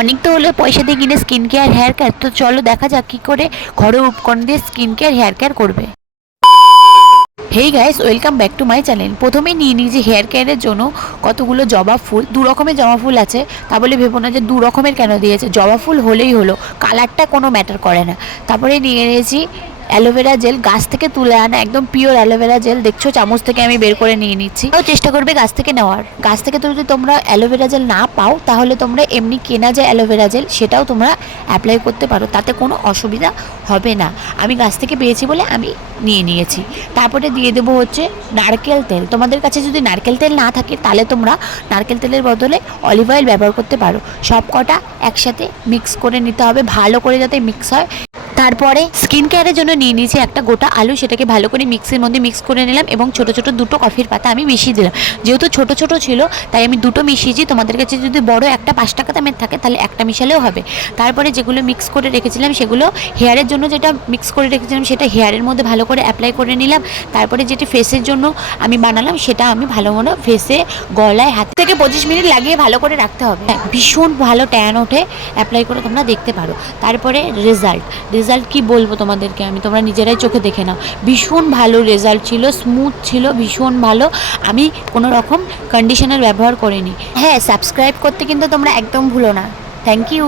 অনেক তো হলো পয়সা দিয়ে কিনে স্কিন কেয়ার হেয়ার কেয়ার, তো চলো দেখা যাক কী করে ঘরোয়া উপকরণ দিয়ে স্কিন কেয়ার হেয়ার কেয়ার করবে। Hey guys, welcome back to my channel. প্রথমে নিয়ে নিয়েছি হেয়ার কেয়ারের জন্য কতগুলো জবা ফুল। দু রকমের জবা ফুল আছে, তা বলে ভেবো না যে দু রকমের কেন দিয়েছে, জবা ফুল হলেই হলো, কালারটা কোনো ম্যাটার করে না। তারপরে নিয়ে নিয়েছি অ্যালোভেরা জেল, গাছ থেকে তুলে আনা একদম পিওর অ্যালোভেরা জেল। দেখছো চামচ থেকে আমি বের করে নিয়ে নিচ্ছি। তাও চেষ্টা করবে গাছ থেকে নেওয়ার। গাছ থেকে তো যদি তোমরা অ্যালোভেরা জেল না পাও, তাহলে তোমরা এমনি কেনা যে অ্যালোভেরা জেল সেটাও তোমরা অ্যাপ্লাই করতে পারো, তাতে কোনো অসুবিধা হবে না। আমি গাছ থেকে পেয়েছি বলে আমি নিয়ে নিয়েছি। তারপরে দিয়ে দেবো হচ্ছে নারকেল তেল। তোমাদের কাছে যদি নারকেল তেল না থাকে, তাহলে তোমরা নারকেল তেলের বদলে অলিভ অয়েল ব্যবহার করতে পারো। সব কটা একসাথে মিক্স করে নিতে হবে, ভালো করে যাতে মিক্স হয়। তারপরে স্কিন কেয়ারের জন্য নিয়ে নিয়েছি একটা গোটা আলু, সেটাকে ভালো করে মিক্সির মধ্যে মিক্স করে নিলাম এবং ছোটো ছোটো দুটো কফির পাতা আমি মিশিয়ে দিলাম। যেহেতু ছোটো ছোটো ছিল তাই আমি দুটো মিশিয়েছি। তোমাদের কাছে যদি বড় একটা 5 টাকা দামের থাকে তাহলে একটা মিশালেও হবে। তারপরে যেগুলো মিক্স করে রেখেছিলাম সেগুলো হেয়ারের জন্য, যেটা মিক্স করে রেখেছিলাম সেটা হেয়ারের মধ্যে ভালো করে অ্যাপ্লাই করে নিলাম। তারপরে যেটি ফেসের জন্য আমি বানালাম সেটা আমি ভালো মতো ফেসে, গলায়, হাত থেকে 25 মিনিট লাগিয়ে ভালো করে রাখতে হবে। ভীষণ ভালো ট্যান ওঠে, অ্যাপ্লাই করে তোমরা দেখতে পারো। তারপরে রেজাল্ট কি বলবো তোমাদেরকে, তোমরা নিজেরাই চোখে দেখে নাও। ভীষণ ভালো রেজাল্ট ছিল, স্মুথ ছিল, ভীষণ ভালো। আমি কোনো রকম কন্ডিশনার ব্যবহার করিনি। হ্যাঁ, সাবস্ক্রাইব করতে কিন্তু তোমরা একদম ভুলো না। Thank you.